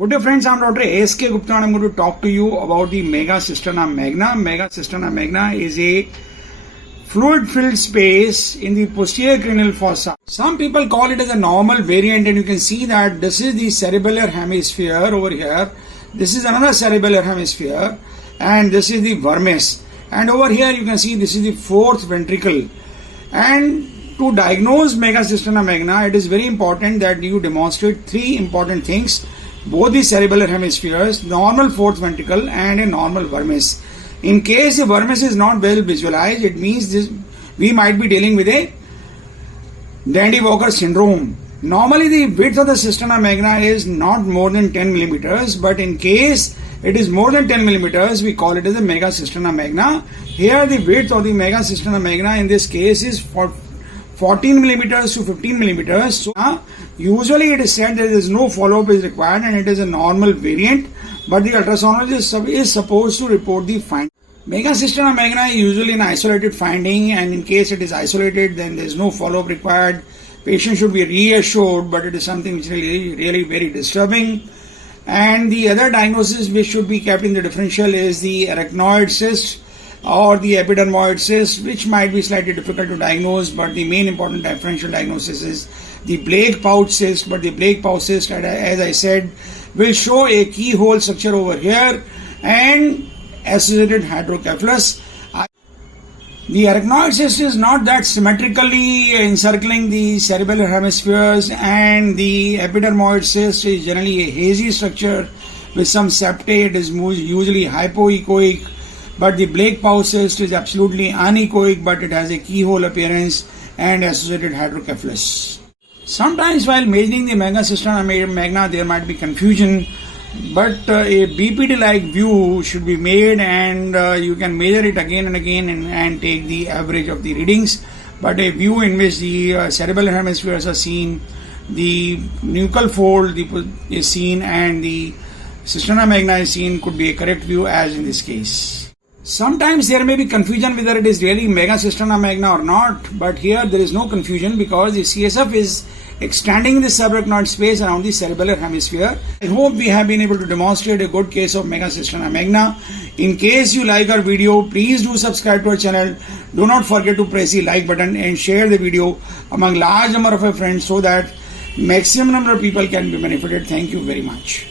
Good day friends, I am Dr. A.S.K. Gupta and I am going to talk to you about the mega cisterna magna. Mega cisterna magna is a fluid-filled space in the posterior cranial fossa. Some people call it as a normal variant, and you can see that this is the cerebellar hemisphere over here. This is another cerebellar hemisphere and this is the vermis. And over here you can see this is the fourth ventricle. And to diagnose mega cisterna magna, it is very important that you demonstrate three important things. Both the cerebellar hemispheres, normal fourth ventricle and a normal vermis. In case the vermis is not well visualized, it means we might be dealing with a Dandy-Walker syndrome. Normally the width of the cisterna magna is not more than 10 millimeters, but in case it is more than 10 millimeters, we call it as a mega cisterna magna. Here the width of the mega cisterna magna in this case is 14 millimeters to 15 millimeters. So usually it is said that there is no follow-up is required and it is a normal variant, but the ultrasoundologist is supposed to report the finding. Mega cisterna magna is usually an isolated finding, and in case it is isolated, then there is no follow-up required. Patient should be reassured, but it is something which is really very disturbing. And the other diagnosis which should be kept in the differential is the arachnoid cyst or the epidermoid cyst, which might be slightly difficult to diagnose, but the main important differential diagnosis is the Blake pouch cyst. But the Blake pouch cyst, as I said, will show a keyhole structure over here and associated hydrocephalus. The arachnoid cyst is not that symmetrically encircling the cerebellar hemispheres, and the epidermoid cyst is generally a hazy structure with some septate. It is usually hypoechoic. But the Blake pouch cyst is absolutely anechoic, but it has a keyhole appearance and associated hydrocephalus. Sometimes while measuring the mega cisterna magna, there might be confusion, but a BPD-like view should be made, and you can measure it again and again and take the average of the readings. But a view in which the cerebellar hemispheres are seen, the nuchal fold is seen, and the cisterna magna is seen could be a correct view, as in this case. Sometimes there may be confusion whether it is really mega cisterna magna or not, but here there is no confusion because the CSF is extending the subarachnoid space around the cerebellar hemisphere. I hope we have been able to demonstrate a good case of mega cisterna magna. In case you like our video, please do subscribe to our channel. Do not forget to press the like button and share the video among large number of your friends so that maximum number of people can be benefited. Thank you very much.